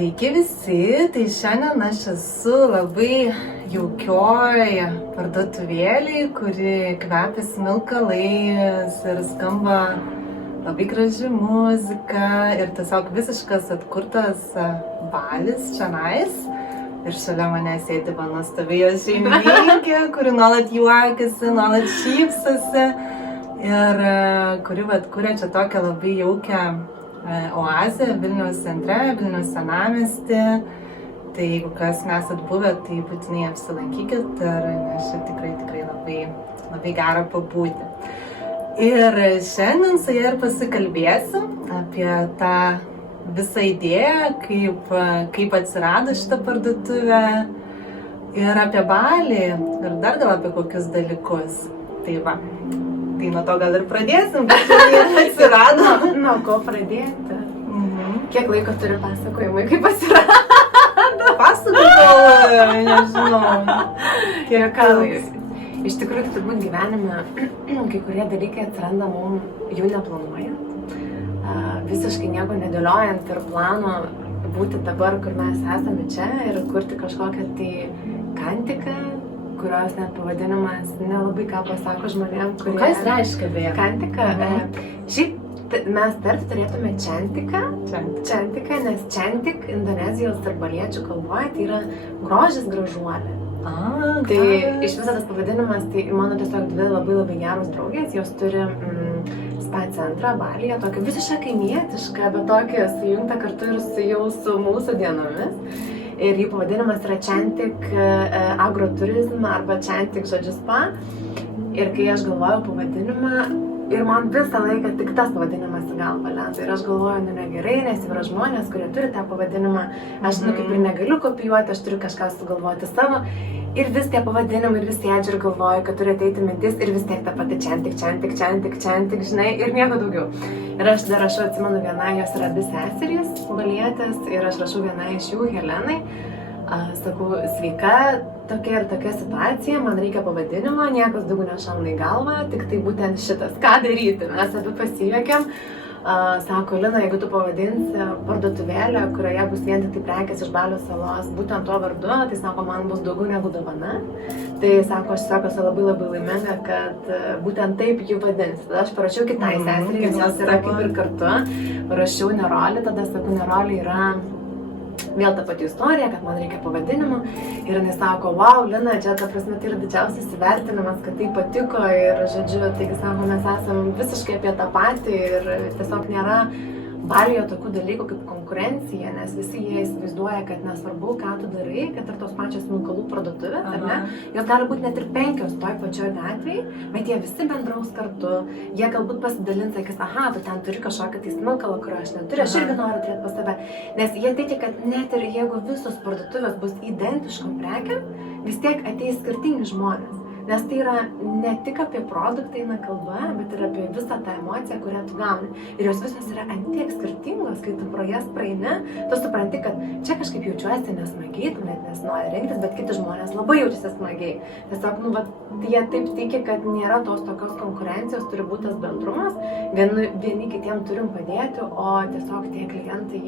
Sveiki visi, tai šiandien aš esu labai jaukioj parduotuvėlėj, kuri kvepia smilkalais ir skamba labai graži muzika ir tiesiog visiškas atkurtas balis čionais. Ir šalia mane sėdi mano nuostabi jos šeimininkė, kuri nuolat juokiasi, nuolat šypsosi ir kuri kuria čia tokią labai jaukią oazę Vilniaus centre, Vilniaus senamiesty. Tai jeigu kas nesat buvę, tai būtinai apsilankykit ir nes čia tikrai labai gera pabūti. Ir šiandien su ja ir pasikalbėsiu apie tą visą idėją, kaip atsirado šitą parduotuvę ir apie Balį ir dar gal apie kokius dalykus. Tai va. Tai nuo to gal ir pradėsim, bet jau atsirado. Nuo ko pradėti? Kiek laiko turi pasakojimai, kaip atsirado? Pasakojau, nežinau. Kiek laiko? Iš tikrųjų, turbūt gyvenime kai kurie dalykai atsiranda mums jų neplanuojant. Visiškai nieko nedėliojant ir plano būti dabar, kur mes esame čia ir kurti kažkokią tai kantiką, kurios net pavadinimas nelabai ką pasako žmonėm, kurie... Ką jis reiškia beje? Kantika. Šiaip mes tarsi turėtume čentiką, nes čentik indonezijos ir baliečių kalboje tai yra grožis, gražuolė. Tai iš viso tas pavadinimas, tai mano tiesiog dvi labai geros draugės, jos turi spa centrą Balyje, tokį visiškai kaimietišką, bet tokį sujungtą kartu ir su mūsų dienomis. Ir jų pavadinimas yra Čentik agroturizm arba Čentik žodžiu spa. Ir kai aš galvojau pavadinimą, ir man visą laiką tik tas pavadinimas į galvą lenda. Ir aš galvoju, negerai, nes yra žmonės, kurie turi tą pavadinimą. Aš kaip ir negaliu kopijuoti, aš turiu kažką sugalvoti savo. Ir vis tie pavadinimai, ir vis sėdžiu ir galvoju, kad turi ateiti mintis ir vis tiek ta pati Čentik, žinai, ir nieko daugiau. Ir aš dar rašau, atsimenu, viena jos yra abi seserys, balietės, ir aš rašau viena iš jų, Helenai. Sakau, sveika, tokia ir tokia situacija, man reikia pavadinimo, niekas daugiau nešauna į galvą, tik tai būtent šitas, ką daryti. Mes abi pasijuokėm. Sako, Lina, jeigu tu pavadinsi parduotuvėlę, kurioje bus vien tik prekės iš Balio salos, būtent tuo vardu, tai sako, man bus daugiau negu dovana. Tai sako, aš esu labai laiminga, kad būtent taip jų vadins. Tada aš parašiau kitai seseriai, nes jos yra kaip ir kartu. Parašiau Nerolį, tada sakau, Nerolį yra vėl ta pati istorija, kad man reikia pavadinimo. Ir jinai sako, wow, Lina, čia ta prasme tai yra didžiausias įvertinimas, kad tai patiko. Ir žodžiu, taigi sako, mes esam visiškai apie tą patį ir tiesiog nėra Balyje tokių dalykų kaip konkurencija, nes visi jie įsivaizduoja, kad nesvarbu, ką tu darai, kad ir tos pačios smilkalų parduotuvės, ar ne? Jos gali būti net ir 5 toj pačioj gatvėj, bet jie visi bendraus kartu. Jie galbūt pasidalins, sakys, aha, tu ten turi kažkokią tai smilkalą, kurio aš neturiu, aš irgi noriu turėti pas save. Nes jie teigia, kad net ir jeigu visos parduotuvės bus identiškom prekiam, vis tiek ateis skirtingi žmonės. Nes tai yra ne tik apie produktą eina kalba, bet ir apie visą tą emociją, kurią tu gauni. Ir jos visos yra antiek skirtingos, kai tu pro jas praeini, tu supranti, kad čia kažkaip jaučiuosi nesmagiai, tu net nesinori rinktis, bet kiti žmonės labai jaučiasi smagiai. Tiesiog, jie taip tiki, kad nėra tos tokios konkurencijos, turi būti tas bendrumas, vieni kitiem turim padėti, o tiesiog tie klientai,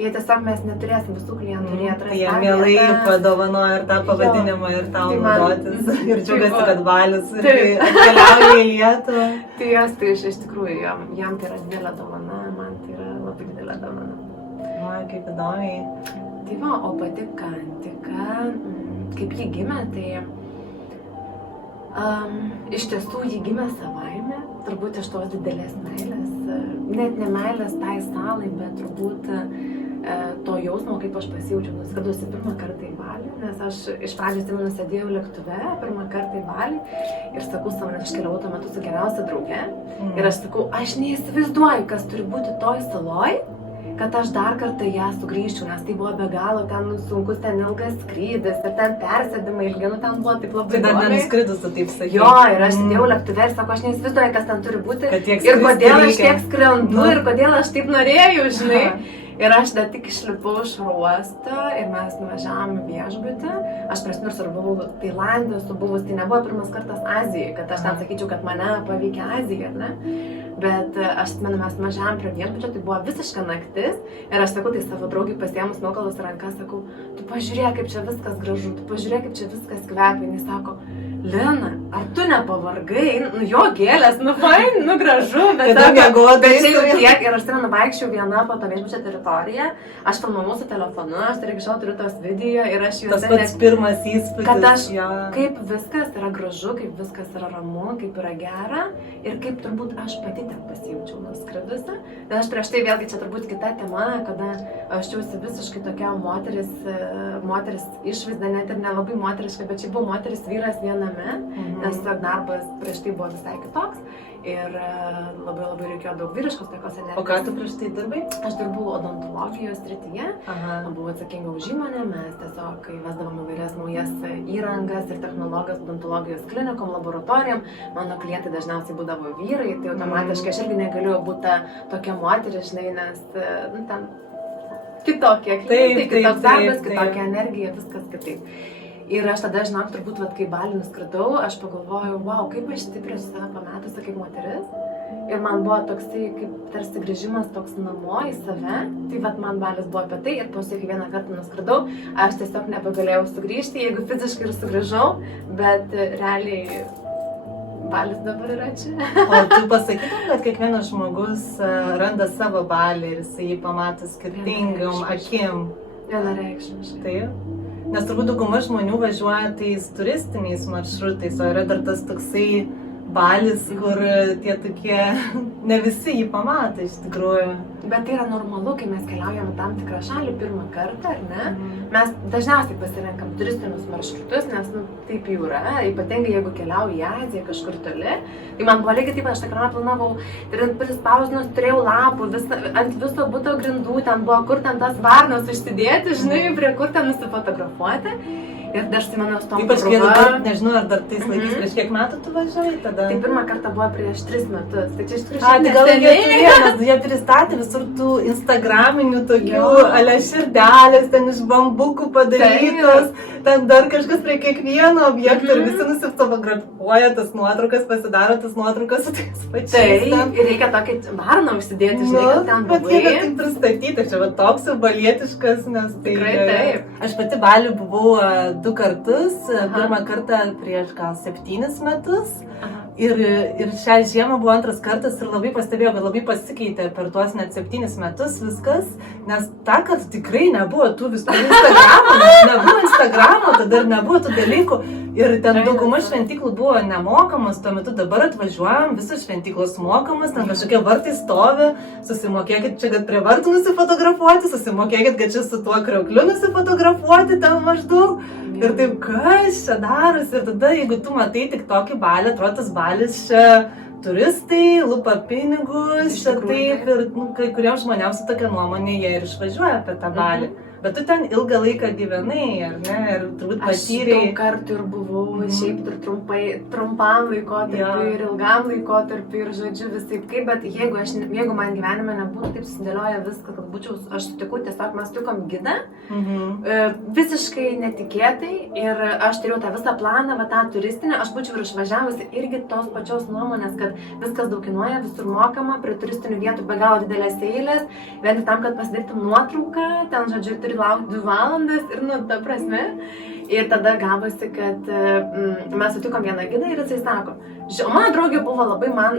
jie tiesiog mes neturėsim visų klientų, jie atrasti. Jie mielai padovanoja ir tą pavadinimą ir tau naudotis. Ir džiaugiasi, kad Balis atkeliauja į Lietuvą. Tai jos, tai iš tikrųjų, jam tai yra didelė dovana, man tai yra labai didelė dovana. Kaip įdomiai. Tai va, o pati kantika, kaip ji gimė, tai iš tiesų ji gimė savaime, turbūt iš tos didelės meilės, net ne meilės tai salai, bet turbūt to jausmo, kaip aš pasijaučiau nuskridusi pirmą kartą į Balį, nes aš iš pradžios atsimenu sėdėjau lėktuve pirmą kartą į Balį ir sakau savo, nes aš keliavau tuo metu su geriausia drauge ir aš sakau, aš neįsivaizduoju, kas turi būti toj saloj, kad aš dar kartą ją sugrįžčiau, nes tai buvo be galo ten sunkus, ten ilgas skrydis ir ten persėdimai ilgi, ten buvo taip labai įdomiai. Tai dar nenuskridus, tu taip sakai. Jo, ir aš sėdėjau lėktuve ir sako, aš neįsivaizduoju, kas ten turi būti ir kodėl aš tiek skrendu ir kodėl aš taip norėjau, žinai. Ir aš dar tik išlipau iš uosto ir mes nuvažiavom į viešbutį. Aš prieš nors ir buvau Tailandė, esu buvus, tai nebuvo pirmas kartas Azijoje, kad aš ten sakyčiau, kad mane paveikia Azija, ne? Bet aš atmenu, mes nuvažiavom prie viešbučio, tai buvo visiška naktis ir aš sakau, tai savo draugiai pasiėmus smilkalus į rankas, sakau, tu pažiūrėk, kaip čia viskas gražu, tu pažiūrėk, kaip čia viskas kvepia. Jis sako, Lina, ar tu nepavargai? Nu jo gėlės, nu fain, nu gražu, bet čia jau tiek. Ir aš ten nuvaikščiau viena po to viešbučio teritoriją, aš filmavau su telefonu, aš dar iki šiol turiu tos video ir aš jau... Tas pats pirmas įspūdis. Kad aš, kaip viskas yra gražu, kaip viskas yra ramu, kaip yra gera ir kaip turbūt aš pati ten pasijaučiau nuskridusi. Bet aš prieš tai vėlgi čia turbūt kita tema, kada aš jausiu visiškai tokia moteris išvaizda, net ir nelabai moteriška, bet čia buvo moteris vyras viename, nes darbas prieš tai buvo visai kitoks ir labai reikėjo daug vyriškos tokios energijos. O ką tu prieš tai dirbai? Aš dirbau odontologijos srityje, buvau atsakinga už įmonę, mes tiesiog įvesdavom įvairias naujas įrangas ir technologijas odontologijos klinikom, laboratorijom. Mano klientai dažniausiai būdavo vyrai, tai automatiškai aš irgi negalėjau būti tokia moteris, žinai, nes ten kitokie klientai, kitoks darbas, kitokia energija, viskas kitaip. Ir aš tada, žinok, turbūt, kai Balį nuskridau, aš pagalvojau, wow, kaip aš stipriai su save pametusi kaip moteris. Ir man buvo toksai, kaip tarsi grįžimas toks namo į save. Tai man Balis buvo apie tai ir paskui vieną kartą nuskridau. Aš tiesiog nebegalėjau sugrįžti, jeigu fiziškai ir sugrįžau, bet realiai Balis dabar yra čia. O tu pasakytum, kad kiekvienas žmogus randa savo Balį ir jisai jį pamato skirtingom akim? Vienareikšmiškai. Taip. Nes turbūt dauguma žmonių važiuoja tais turistiniais maršrutais, o yra dar tas toksai Balis, kur tie tokie, ne visi jį pamato iš tikrųjų. Bet tai yra normalu, kai mes keliaujam į tam tikrą šalį pirmą kartą, ar ne? Mes dažniausiai pasirenkam turistinius maršrutus, nes taip jau yra, ypatingai jeigu keliauju į Aziją kažkur toli. Tai man buvo lygiai taip, aš tą kraną planavau, ir prispausdinus turėjau lapų, ant viso buto grindų, ten buvo kur ten tas varnas užsidėti, žinai, prie kur ten nusifotografuoti. Ir dar tai mano stompa Ypač dabar, nežinau, ar dar tais laikais prieš kiek metų tu važiavai tada? Tai pirmą kartą buvo prieš 3 metus, tai čia iš tikrųjų tai gal nes jie pristatė visur tų instagraminių tokių ale širdelės, ten iš bambukų padarytos, ten dar kažkas prie kiekvieno objekto ir visi nusifotografuoja tas nuotraukas, pasidaro tas nuotraukas su tais pačiais. Taip, ir reikia tokį varną užsidėti, žinai, kad ten buvai. Bet jie taip pristatyti, čia va toks balietiškas, nes tai... Tikrai taip. Aš pati Balį buvau 2 kartus, pirmą kartą prieš gal 7 metus ir šią žiemą buvo 2 kartas ir labai pastebėjau, kad labai pasikeitė per tuos net 7 metus viskas, nes tą kartą tikrai nebuvo tų visų Instagramo, tada ir nebuvo tų dalykų ir ten dauguma šventyklų buvo nemokamos, tuo metu dabar atvažiuojam, visos šventyklos mokamos, ten kažkokie vartai stovi, susimokėkit čia, kad prie vartų nusifotografuoti, susimokėkit, kad čia su tuo kriokliu nusifotografuoti ten maždaug. Ir taip, kas čia darosi? Ir tada, jeigu tu matai tik tokį Balį, atrodo, tas Balis čia turistai, lupa pinigus, čia taip, ir kai kuriems žmonėms su tokia nuomonė, jie ir išvažiuoja apie tą Balį. Bet tu ten ilgą laiką gyvenai, ar ne? Ir turbūt patyrei... Aš daug kartų ir buvau, šiaip ir trumpam laikotarpiu, ir ilgam laikotarpiu, ir žodžiu visaip kaip, bet jeigu man gyvenime nebūtų taip susidėlioja viską, kad aš sutikau, tiesiog mes sutikom gidą, visiškai netikėtai, ir aš turėjau tą visą planą, va tą turistinę, aš būčiau ir išvažiavusi irgi tos pačios nuomonės, kad viskas daug kainuoja, visur mokama, prie turistinių vietų be galo didelės eilės, vien tam, kad pasidarytum nuotrauką, ten, žodžiu, turi laukti 2 valandas ir, ta prasme. Ir tada gavosi, kad mes sutikom vieną gidą ir jisai sako, o mano draugė buvo labai man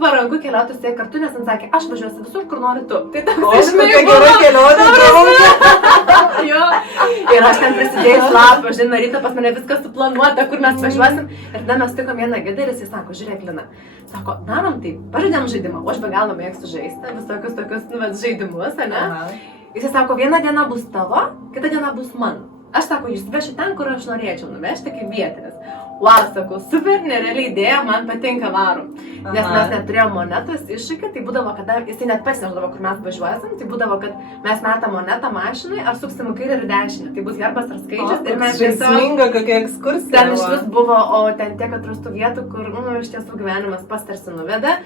paranku keliauti su jie kartu, nes jis sakė, aš važiuosiu visur, kur nori tu. Tai toks, žinai, gera kelionė, draugė. Jo. Ir aš ten prisidėjus lapą, žinai, rytą pas mane viskas suplanuota, kur mes važiuosim. Ir tada mes sutikom vieną gidą ir jisai sako, žiūrėk, Lina, sako, darom taip, pažaidėm žaidimą, o aš be galo mėgstu žaisti, visokius tokius žaidimus, ane? Jisai sako, viena diena bus tavo, kita diena bus mano. Aš sako, jūs vešiu ten, kur aš norėčiau nuvežti kaip vietinis. wow, sakau, super, nerealiai idėja, man patinka varom. Nes mes neturėjome monetos iššūkį, tai būdavo, kada jisai net pasineždavo, kur mes važiuosim, tai būdavo, kad mes metam monetą mašinai, ar suksim į kairę ir dešinę. Tai bus herbas ar skaičius ir mes žaisminga kokia ekskursija. Ten iš vis buvo, o ten tiek atrastų vietų, kur, iš tiesų gyvenimas pastarsi nuvedė.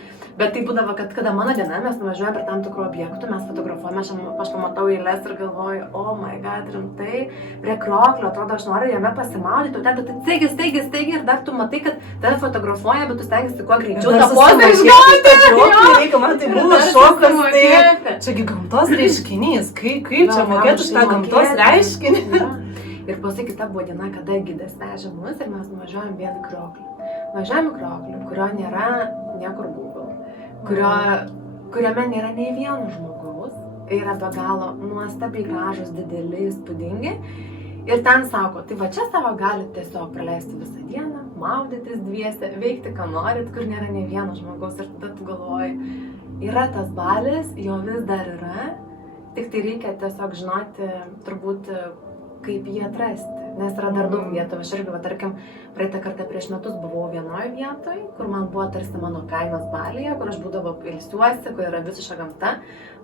Bet tai būdavo, kad kada mano diena, mes nuvažiuojame prie tam tikrų objektų, mes fotografuojame, aš pamatau eiles ir galvoju, oh my god, rimtai, prie kroklio, atrodo, aš noriu jame pasimaudyti, tu ten, tu steigi ir dar tu matai, kad tave fotografuoja, bet tu stengiasi kuo greičiau tą pozą išgauti. Reikia, man tai buvo šokas, tai čiagi gamtos reiškinys, kaip čia mokėtų šitą gamtos reiškinį. Ir paskui kita buvo diena, kada gidas vežė mus ir mes nuvažiuojam vėl į kroklį. Važiuojam į kroklį, kurio nėra niekur Google, kuriame nėra nei vieno žmogaus, yra be galo nuostabiai gražus, dideli, įspūdingi. Ir ten sako, tai va čia savo galite tiesiog praleisti visą dieną, maudytis dviese, veikti, ką norit, kur nėra nei vieno žmogaus. Ir tada tu galvoji, yra tas balis, jo vis dar yra, tik tai reikia tiesiog žinoti, turbūt, kaip jį atrasti. Nes yra dar daug vietų. Aš irgi, tarkim, praeitą kartą prieš metus buvau vienoje vietoje, kur man buvo tarsi mano kaimas Balyje, kur aš būdavo ilsiuosi, kur yra visiška gamta.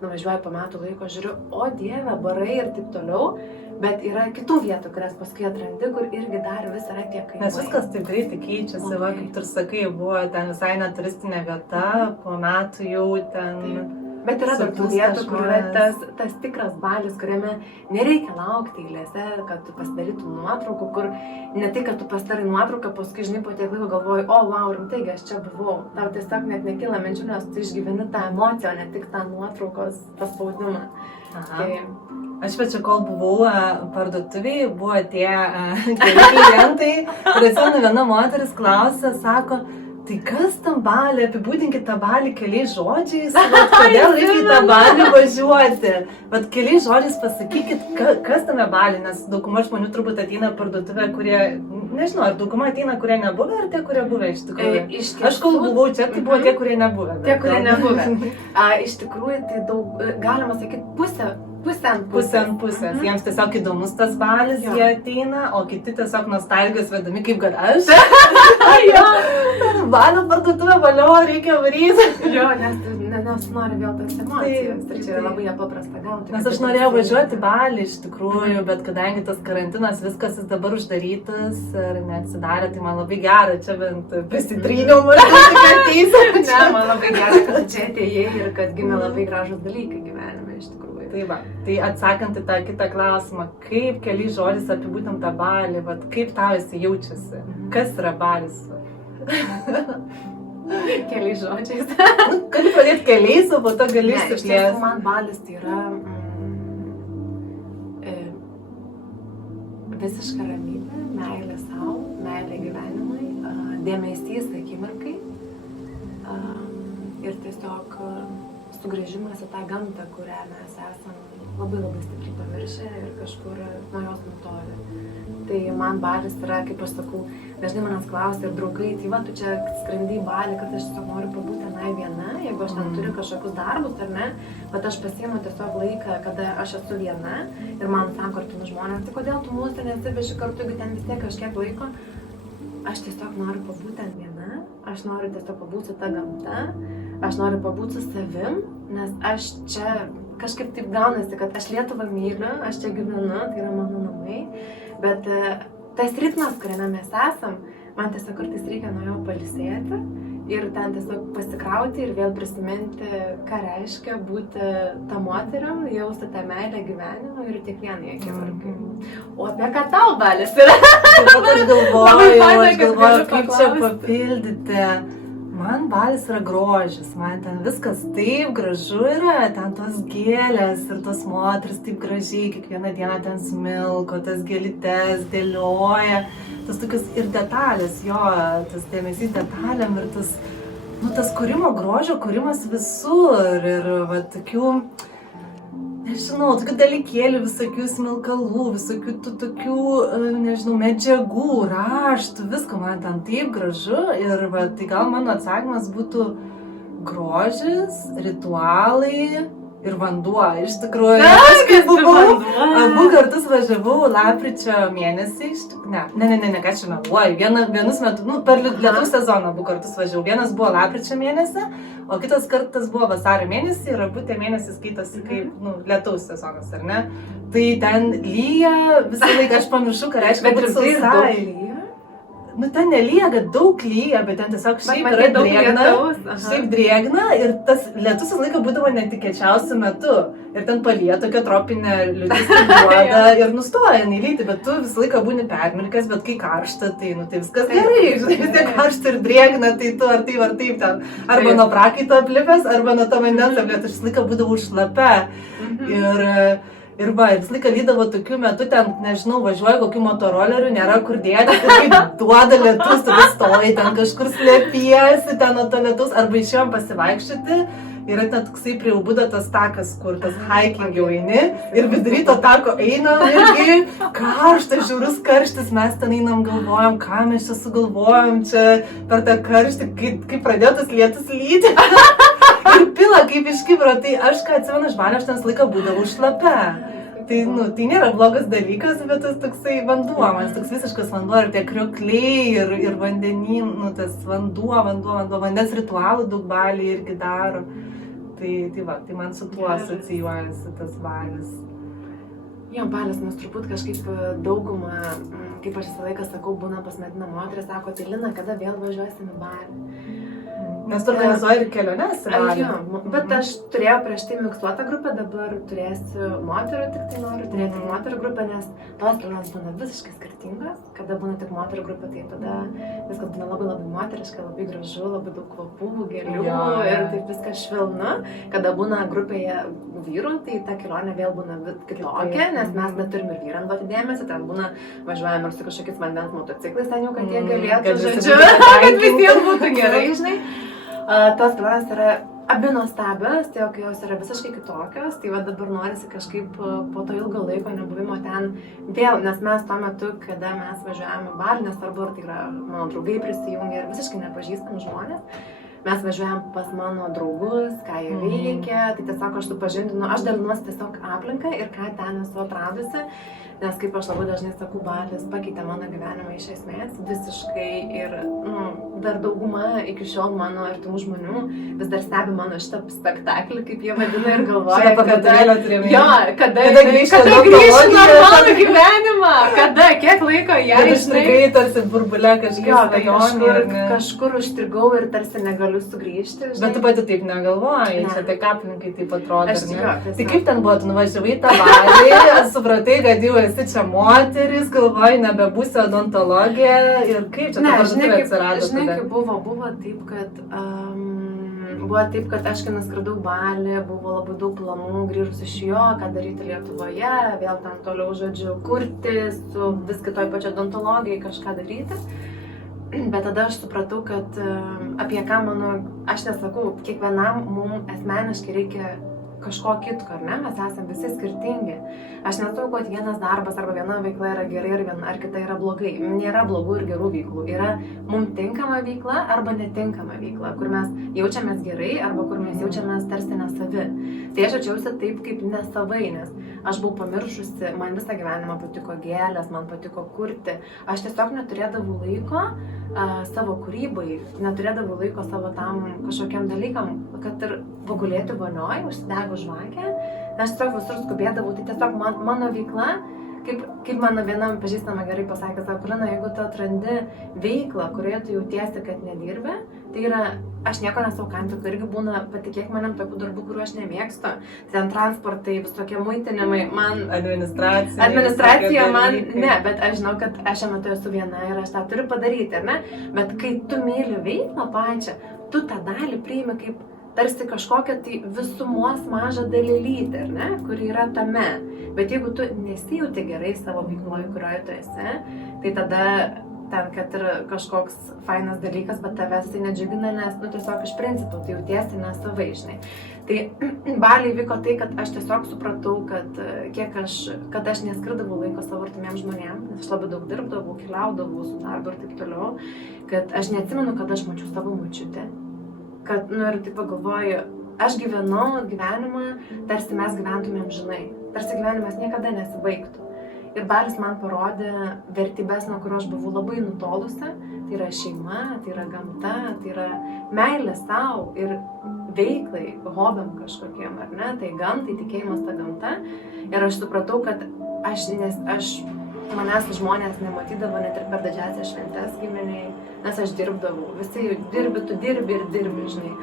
Nuvažiuoju po metų laiko, žiūriu, o dieve, barai ir taip toliau. Bet yra kitų vietų, kurias paskui atrandi, kur irgi dar vis yra tie kaimai. Nes viskas taip greitai keičiasi, va, kaip tu ir sakai, buvo ten visai neturistinė vieta, po metų jau ten... Taip. Bet yra dar tų vietų, kur yra tas tikras Balis, kuriame nereikia laukti eilėse, kad tu pasidarytum nuotraukų, kur ne tik, kad tu pasidarai nuotrauką, paskui, žinai, po tiek laiko galvoji, o, wow, rimtai, aš čia buvau. Tau tiesiog net nekyla minčių, nes tu išgyveni tą emociją, ne tik tą nuotraukos paspaudimą. Tai... Aš čia kol buvau parduotuviai, buvo tie keli klientai ir atsimenu, viena moteris klausė, sako, tai kas tam Balį, apibūdinkit tą Balį keliais žodžiais, kodėl reikia į tą Balį važiuoti. Vat keliais žodžiais pasakykit, kas tame Balį, nes dauguma žmonių turbūt ateina parduotuvę, kurie, nežinau, ar dauguma ateina, kurie nebuvę, ar tie, kurie buvę iš tikrųjų. Aš kol buvau čia, tai buvo tie, kurie nebuvę. Tie, kurie nebuvę. Iš tikrųjų, tai daug, galima sakyti, pusė ant pusės. Jiems tiesiog įdomus tas Balis, jie ateina, o kiti tiesiog nostalgijos vedami, kaip kad aš. Balio parduotuvė valio, reikia varyti. Jo, nes nori vėl tas emocijas. Tai čia yra labai paprasta gauti. Nes aš norėjau važiuoti Balį iš tikrųjų, bet kadangi tas karantinas, viskas jis dabar uždarytas ir neatsidarė, tai man labai gera, čia bent pasitryniau maždaug tik ateisiu. Ne, man labai gera, kad čia atėjai ir kad gimė labai gražus dalykai gyvenime iš tikrųjų. Tai atsakant į tą kitą klausimą, kaip keliais žodžiais apibūdint tą Balį, kaip tau jisai jaučiasi? Kas yra Balis? Keliais žodžiais. Gali pradėti keliais, o po to gali išsiplėsti. Iš tiesų, man Balis tai yra visiška ramybė, meilė savo, meilė gyvenimui, dėmesys akimirkai ir tiesiog sugrįžimas į tą gamtą, kurią mes esam labai stipriai pamiršę ir kažkur nuo jos nutolę. Tai man Balis yra, kaip aš sakau, dažnai manęs klausia ir draugai, tai va, tu čia skrendi į Balį, kad aš tiesiog noriu pabūti tenai viena, jeigu aš ten turiu kažkokius darbus ar ne, bet aš pasiimu tiesiog laiką, kada aš esu viena ir man sako artimi žmonės, tai kodėl tu mūsų nesiveži kartu, jeigu ten vis tiek kažkiek laiko, aš tiesiog noriu pabūti ten viena, aš noriu tiesiog pabūti su ta gamta, aš noriu pabūti su savim, nes aš čia kažkaip taip gaunasi, kad aš Lietuvą myliu, aš čia gyvenu, tai yra mano namai, bet tas ritmas, kuriame mes esam, man tiesiog kartais reikia nuo jo pailsėti ir ten tiesiog pasikrauti ir vėl prisiminti, ką reiškia būti tą moterim, jausti tą meilę gyvenimą ir kiekvienai akimirkai. O apie ką tau Balis yra? Aš galvoju, kaip čia papildyti. Man Balis yra grožis, man ten viskas taip gražu yra, ten tos gėlės ir tos moteris taip gražiai, kiekvieną dieną ten smilko, tas gėlytes dėlioja, tas tokius ir detalės, jo, tas dėmesys detalėm ir tas kūrimo grožio, kūrimas visur ir va tokių, nežinau, tokių dalykėlių, visokių smilkalų, visokių tokių, nežinau, medžiagų, raštų, visko man ten taip gražu ir tai gal mano atsakymas būtų grožis, ritualai ir vanduo, iš tikrųjų. Aš kaip buvau, abu kartus važiavau lapkričio mėnesį, ne, ką čia meluoju, vienus metus, per lietų sezoną abu kartus važiavau, vienas buvo lapkričio mėnesį, o kitas kartas buvo vasario mėnesį ir abu tie mėnesiai skaitosi kaip, lietaus sezonas, ar ne? Tai ten lyja, visą laiką aš pamiršau, ką reiškia būti sausai. Ten nelyja, kad daug lyja, bet ten tiesiog šiaip yra drėgna ir tas lietus visą laiką būdavo netikėčiausiu metu. Ir ten palyja tokia tropinė liūtis duoda ir nustoja jinai lyti, bet tu visą laiką būni permirkęs, bet kai karšta, tai viskas gerai, žinai, vis tiek karšta ir drėgna, tai tu ar taip ten. Arba nuo prakaito aplipęs, arba nuo to vandens aplipęs, aš visą laiką būdavau šlapia. Ir visą laiką lydavo tokiu metu, ten, nežinau, važiuoja kokiu motoroleriu, nėra kur dėti, tai duoda lietus, tada stoji, ten kažkur slėpiesi, ten nuo to lietus, arba išėjom pasivaikščioti, yra ten toksai prie Ubudo tas takas, kur tas hiking jau eini, ir vidury to tako einam irgi, karštas, žiaurus karštis, mes ten einam, galvojam, ką mes čia sugalvojam, čia per tą karštį, kai pradėjo tas lietus lyti. Ir pila kaip iš kibro, tai aš, ką atsimenu iš Balio, aš ten visą laiką būdavau šlapia. Tai nėra blogas dalykas, bet tas toksai vanduo, man toks visiškas vanduo ir tie kriokliai ir vandenyn, tas vanduo, vandens ritualų daug Balį irgi daro. Tai man su tuo asocijuojasi tas Balis. Jo, Balis, mes turbūt kažkaip daugumą, kaip aš visą laiką sakau, būna pasmetina moteris, sako, tai Lina, kada vėl važiuosim į Balį? Nes tu organizuoji ir keliones į Balį. Jo, bet aš turėjau prieš tai miksuotą grupę, dabar turėsiu moterų, tik tai noriu turėti moterų grupę, nes tos kelionės būna visiškai skirtingos. Kada būna tik moterų grupė, tai tada viskas būna labai labai moteriška, labai gražu, labai daug kvapų, gėlių ir taip viskas švelnu. Kada būna grupėje vyrų, tai ta kelionė vėl būna kitokia, nes mes neturim ir vyram duoti dėmesį, ten būna važiuojam ir su kažkokiais vandens motociklais, ten jau, kad jie galėtų, žodžiu, kad visiems būtų gerai, žinai. Tos kelionės yra abi nuostabios, tai jos yra visiškai kitokios, tai va dabar norisi kažkaip po to ilgo laiko nebuvimo ten vėl, nes mes tuo metu, kada mes važiuojame į Balį, nesvarbu, ar tai yra mano draugai prisijungia ir visiškai nepažįstami žmonės, mes važiuojam pas mano draugus, ką jie veikia, tai tiesiog aš supažindinu, aš dalinuosi tiesiog aplinką ir ką ten esu atradusi. Nes kaip aš labai dažnai sakau, Balis pakeitė mano gyvenimą iš esmės visiškai ir dar dauguma iki šiol mano artimų žmonių vis dar stebi mano šitą spektaklį, kaip jie vadina ir galvoja, kada grįžti normalų gyvenimą, kiek laiko ją išstrigai, tarsi burbulė kažkur užstrigau ir tarsi negaliu sugrįžti. Bet tu pati taip negalvoji, čia tai aplinkai taip atrodo, ne? Tai kaip ten buvo, tu nuvažiavai tą Balį, supratai, kad jau esi čia moteris, galvoji, nebebūsi odontologija ir kaip čia ta parduotuvė atsirado? Žinai, kaip buvo taip, kad aš kai nuskridau Balį, buvo labai daug planų grįžus iš jo, ką daryti Lietuvoje, vėl ten toliau, žodžiu, kurti su vis kitoj pačio odontologijai kažką daryti. Bet tada aš supratau, kad apie ką aš nesakau, kiekvienam mums asmeniškai reikia kažko kitko, ar ne? Mes esame visi skirtingi. Aš nesakau, kad vienas darbas arba viena veikla yra gerai ir viena ar kita yra blogai. Nėra blogų ir gerų veiklų. Yra mums tinkama veikla arba netinkama veikla, kur mes jaučiamės gerai arba kur mes jaučiamės tarsi nesavi. Tai aš jaučiausi taip kaip nesavai, nes aš buvau pamiršusi, man visą gyvenimą patiko gėlės, man patiko kurti. Aš tiesiog neturėdavau laiko savo kūrybai, neturėdavau laiko savo tam kažkokiam dalykam, kad ir pagulėti vonioj, užsidegu žvakę, aš tiesiog visur skubėdavau, tai tiesiog mano veikla, kaip mano viena pažįstama gerai pasakė, sako, Lina, jeigu tu atrandi veiklą, kurioje tu jautiesi, kad nedirbi, tai yra, aš nieko nesau kantikų, irgi būna, patikėk manim, tokių darbų, kuriuo aš nemėgstu, ten transportai, visokie muitinimai, man... Administracija man, ne, bet aš žinau, kad aš šiuo metu esu viena ir aš tą turiu padaryti, ar ne? Bet kai tu myli veiklą pačią, tu tą dalį priimi kaip tarsi kažkokią tai visumos mažą dalelytę, ar ne, kuri yra tame. Bet jeigu tu nesijauti gerai savo veikloje, kurioje tu esi, tai tada ten, kad ir kažkoks fainas dalykas, bet tavęs tai nedžiugina, nes, tiesiog iš principo, tai jautiesi nesavai, žinai. Tai Balį vyko tai, kad aš tiesiog supratau, kad aš neskirdavau laiko savo artimiems žmonėms, nes aš labai daug dirbdavau, keliaudavau su darbu ir taip toliau, kad aš neatsimenu, kad aš mačiau savo močiutę. Kad, ir taip pagalvoju, aš gyvenu gyvenimą, tarsi mes gyventumėm žinai, tarsi gyvenimas niekada nesibaigtų. Ir Balis man parodė vertybės, nuo kurio aš buvau labai nutolusi. Tai yra šeima, tai yra gamta, tai yra meilė savo ir veiklai, hobiam kažkokiem, ar ne? Tai gamtai, tikėjimas ta gamta. Ir aš supratau, kad manęs žmonės nematydavo net ir per didžiąsias šventes giminiai, nes aš dirbdavau. Visi dirbi, tu dirbi ir dirbi, žinai.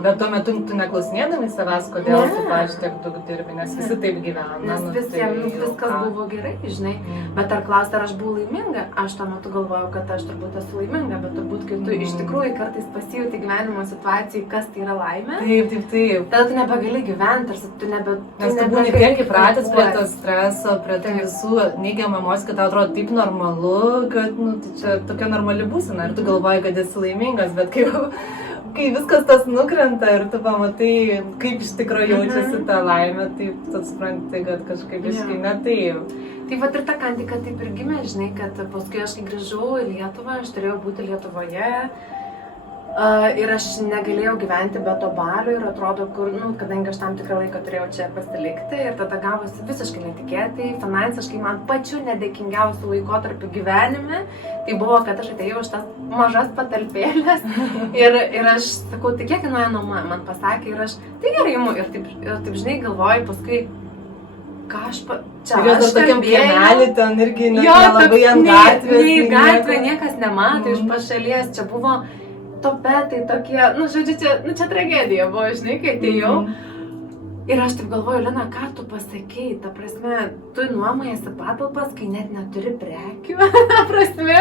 Bet tuo metu tu neklausinėdami savęs, kodėl tu, pavyzdžiui, tiek daug dirbi, nes visi taip gyvena. Nes viskas buvo gerai, žinai. Bet ar klausti, ar aš buvau laiminga? Aš tuo metu galvojau, kad aš turbūt esu laiminga, bet turbūt, kai tu iš tikrųjų kartais pasijauti gyvenimo situacijai, kas tai yra laimė. Taip. Tada tu nebegali gyventi, tarsi tu Nes tu būni tiek įpratęs prie to streso, prie tų visų neigiamų emocijų, kad tau atrodo taip normalu, kad tai čia tokia normali būsena ir tu galvoji, kad esi laimingas, bet kai viskas tas nukrenta ir tu pamatai, kaip iš tikrųjų jaučiasi ta laimė, tai tu supranti, kad kažkaip visiškai ne taip. Tai vat ir ta kantika taip ir gimė, žinai, kad paskui aš kai grįžau į Lietuvą, aš turėjau būti Lietuvoje ir aš negalėjau gyventi be to Balio ir atrodo, kadangi aš tam tikrą laiką turėjau čia pasilikti ir tada gavosi visiškai netikėtai, finansiškai man pačiu nedėkingiausiu laikotarpiu gyvenime, tai buvo, kad aš atėjau iš tas mažas patalpėlės ir aš sakau, tai kiek kainuoja nuoma, man pasakė ir aš, tai gerai imu ir taip žinai galvoju, paskui ką aš čia ir aš tokiam kiemelį ten irgi nelabai ant gatvės. Nei gatvė, niekas nemato iš pašalies, čia buvo topetai tokie, žodžiu, čia tragedija buvo, žinai, kai atėjau. Ir aš taip galvoju, Lina, ką tu pasakei, ta prasme, tu nuomojasi patalpas, kai net neturi prekių, ta prasme.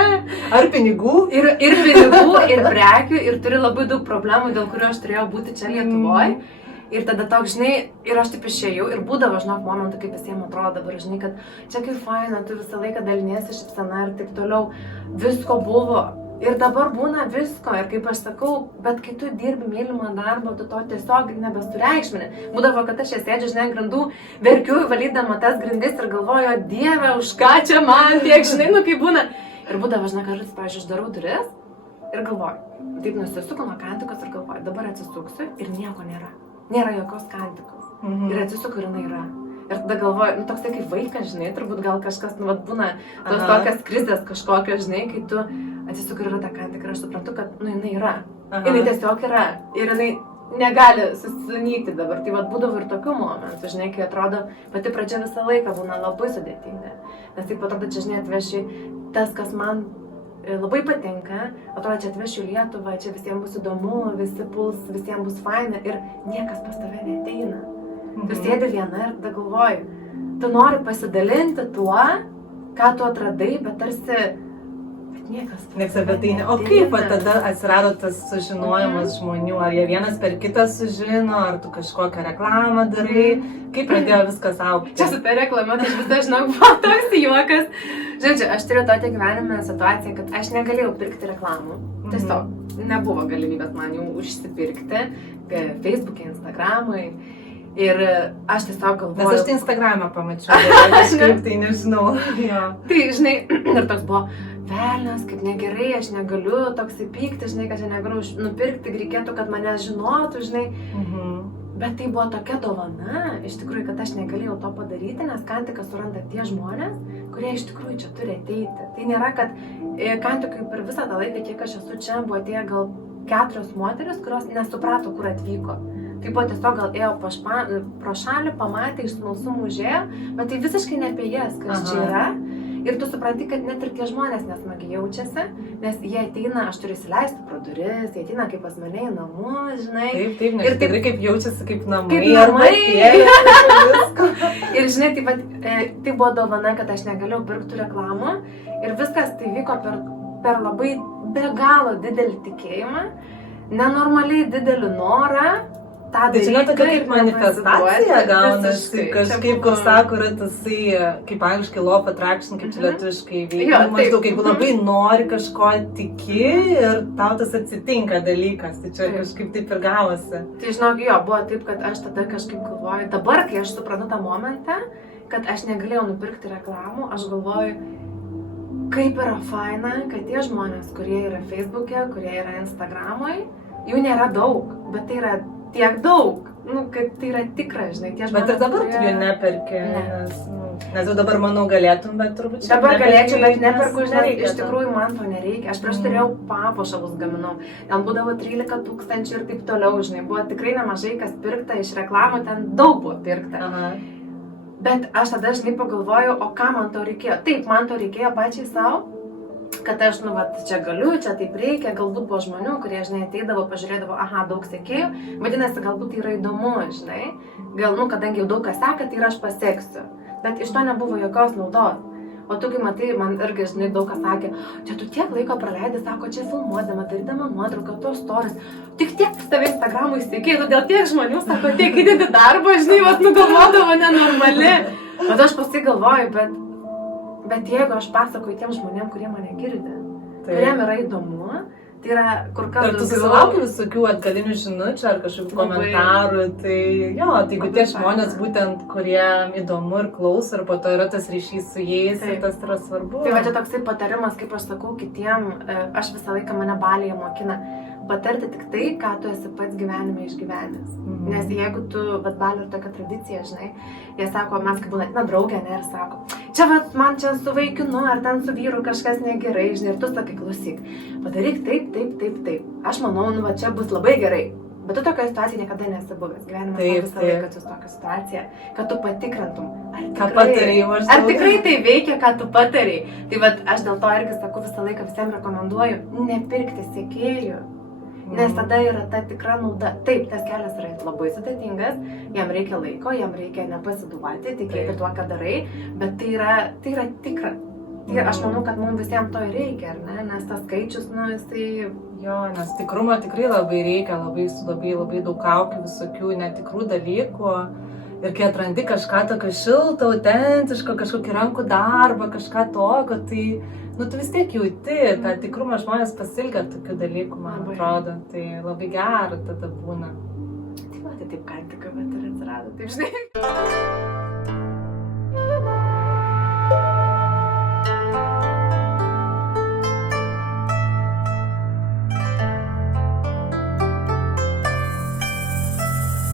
Ar pinigų? Ir pinigų, ir prekių, ir turi labai daug problemų, dėl kurių aš turėjau būti čia Lietuvoje. Ir tada toks, žinai, ir aš taip išėjau ir būdavo, žinok, momentų, kaip visiems atrodo dabar, žinai, kad čia kaip faina, tu visą laiką daliniesi šypsena ir taip toliau, visko buvo. Ir dabar būna visko, ir kaip aš sakau, bet kai tu dirbi mylimą darbą, tu to tiesiog nebesureikšmini. Būdavo, kad aš čia sėdžiu, žinai, grindų, verkiu, valydama tas grindis ir galvoju, Dieve, už ką čia man tiek, žinai, kaip būna. Ir būdavo, žinai, kartais, pavyzdžiui, aš darau duris ir galvoju, taip nusisuku nuo kantikos ir galvoju, dabar atsisuksiu ir nieko nėra. Nėra jokios kantikos. Ir atsisuku ir jinai yra. Ir tada galvoju, toksai kaip vaikas, žinai, turbūt gal kažkas, būna tos tokias krizės kažkokios, žinai, kai tu atsisuku ir yra ta kantika ir aš suprantu, kad, jinai yra. Jinai tiesiog yra. Ir jinai negali susinykti dabar. Tai būdavo ir tokių momentų, žinai, kai atrodo, pati pradžia visą laiką būna labai sudėtinga. Nes taip atrodo, čia, žinai, atveši tas, kas man labai patinka, atrodo, čia atvešiu Lietuvą, čia visiems bus įdomu, visi puls, visiems bus faina ir niekas pas tave neateina. Tu sėdi viena ir tada galvoji, tu nori pasidalinti tuo, ką tu atradai, bet tarsi niekas apie tai ne. O kaip tada atsirado tas sužinojimas žmonių? Ar jie vienas per kitą sužino, ar tu kažkokią reklamą darai? Kaip pradėjo viskas augti? Čia su ta reklama, tai aš visą žinau, buvo toks juokas. Žodžiu, aš turiu tokią gyvenime situaciją, kad aš negalėjau pirkti reklamų. Tiesiog nebuvo galimybės man jų užsipirkti Facebook'e, Instagram'ui. Ir aš tiesiog galvoju... Nes aš tai Instagram'e pamačiau, aš kaip tai nežinau. Tai, žinai, ir toks buvo, velnias, kaip negerai, aš negaliu toks įpykti, žinai, kad aš negaliu nupirkti, reikėtų, kad mane žinotų, žinai. Bet tai buvo tokia dovana, iš tikrųjų, kad aš negalėjau to padaryti, nes kantiką suranda tie žmonės, kurie iš tikrųjų čia turi ateiti. Tai nėra, kad kantikai per visą tą laiką, kiek aš esu čia, buvo atėję gal 4 moteris, kurios nesuprato, kur atvyko. Tai buvo tiesiog gal ėjo pro šalį, pamatė, iš smalsumų užėjo, bet tai visiškai ne apie jas, kas čia yra. Ir tu supranti, kad net ir tie žmonės nesmagiai jaučiasi, nes jie ateina, aš turiu įsileisti pro duris, jie ateina kaip pas mane į namus, žinai. Taip, nes ir tikrai kaip jaučiasi kaip namai. Kaip namai. Ir žinai, tai buvo dovana, kad aš negalėjau pirkti reklamų ir viskas tai vyko per labai be galo didelį tikėjimą, nenormaliai didelį norą. Tai čia tokia kaip manifestacija gaunasi, kažkaip, kur sako, yra tasai, kaip angliškai law of attraction, kaip čia lietuviškai veikia, maždaug, kaip labai nori kažko tiki ir tau tas atsitinka dalykas, tai čia kažkaip taip ir gavosi. Tai žinok, buvo taip, kad aš tada kažkaip galvoju, dabar, kai aš suprantu tą momentą, kad aš negalėjau nupirkti reklamų, aš galvoju, kaip yra faina, kad tie žmonės, kurie yra Facebook'e, kurie yra Instagram'ui, jų nėra daug, bet tai yra tiek daug, kad tai yra tikra, žinai, tie žmonės. Bet ir dabar tu jų neperki, nes jau dabar, manau, galėtum, bet turbūt dabar galėčiau, bet neperku, žinai, iš tikrųjų man to nereikia. Aš prieš turėjau papuošalus gaminau, ten būdavo 13 000 ir taip toliau, žinai, buvo tikrai nemažai kas pirkta, iš reklamų ten daug buvo pirkta. Aha. Bet aš tada, žinai, pagalvojau, o ką man to reikėjo? Taip, man to reikėjo pačiai savo, kad aš, čia galiu, čia taip reikia, galbūt buvo žmonių, kurie, žinai, ateidavo, pažiūrėdavo, aha, daug sekėjų, vadinasi, galbūt tai yra įdomu, žinai, gal, kadangi jau daug kas seka, tai ir aš paseksiu, bet iš to nebuvo jokios naudos. O tu, kai matai, man irgi, žinai, daug kas sakė, čia tu tiek laiko praleidai, sako, čia filmuodama, darydama nuotrauką, tos stories, tik tiek tave Instagramui sekėjai, todėl tiek žmonių, sako, tiek įdėti darbą, žinai, nugalvodavo nenormali. Bet aš pasigalvoju, bet jeigu aš pasakoju tiem žmonėm, kurie mane girdi, kuriem yra įdomu, tai yra kur kas daugiau. Ir tu susilauki visokių atgalinių žinučių ar kažkokių komentarų, tai jo, tai jeigu tie žmonės būtent, kuriem įdomu ir klauso, ir po to yra tas ryšys su jais, ir tas yra svarbu. Tai va čia toksai patarimas, kaip aš sakau kitiem, aš visą laiką mane Balyje mokina, patarti tik tai, ką tu esi pats gyvenime išgyvenęs. Nes jeigu tu, Balio ir tokia tradicija, žinai, jie sako, mes kaip būna, draugė, ir sako, čia man čia su vaikinu, ar ten su vyru kažkas negerai, žinai, ir tu sakai, klausyk, padaryk taip. Aš manau, čia bus labai gerai. Bet tu tokio situaciją niekada nesi buvęs. Gyvenimas visą laiką atsius tokią situaciją, kad tu patikrintum, ar tikrai tai veikia, ką tu patarei. Tai vat, aš dėl to irgi sakau, visą laiką visiems rekomenduoju nepirkti sekėjų. Nes tada yra ta tikra nauda. Taip, tas kelias yra labai sudėtingas, jam reikia laiko, jam reikia nepasiduoti, tikėti tuo, ką darai, bet tai yra tikra. Tai aš manau, kad mums visiems to reikia, ar ne? Nes tas skaičius, jisai... Jo, nes tikrumo tikrai labai reikia, labai daug kaukių, visokių netikrų dalykų. Ir kai atrandi kažką tokio šilto, autentiško, kažkokį rankų darbą, kažką tokio, tai tu vis tiek jauti tą tikrumą, žmonės pasilgia tokių dalykų, man atrodo. Tai labai gera tada būna. Tai taip kantika, bet ir atsirado, taip žinai.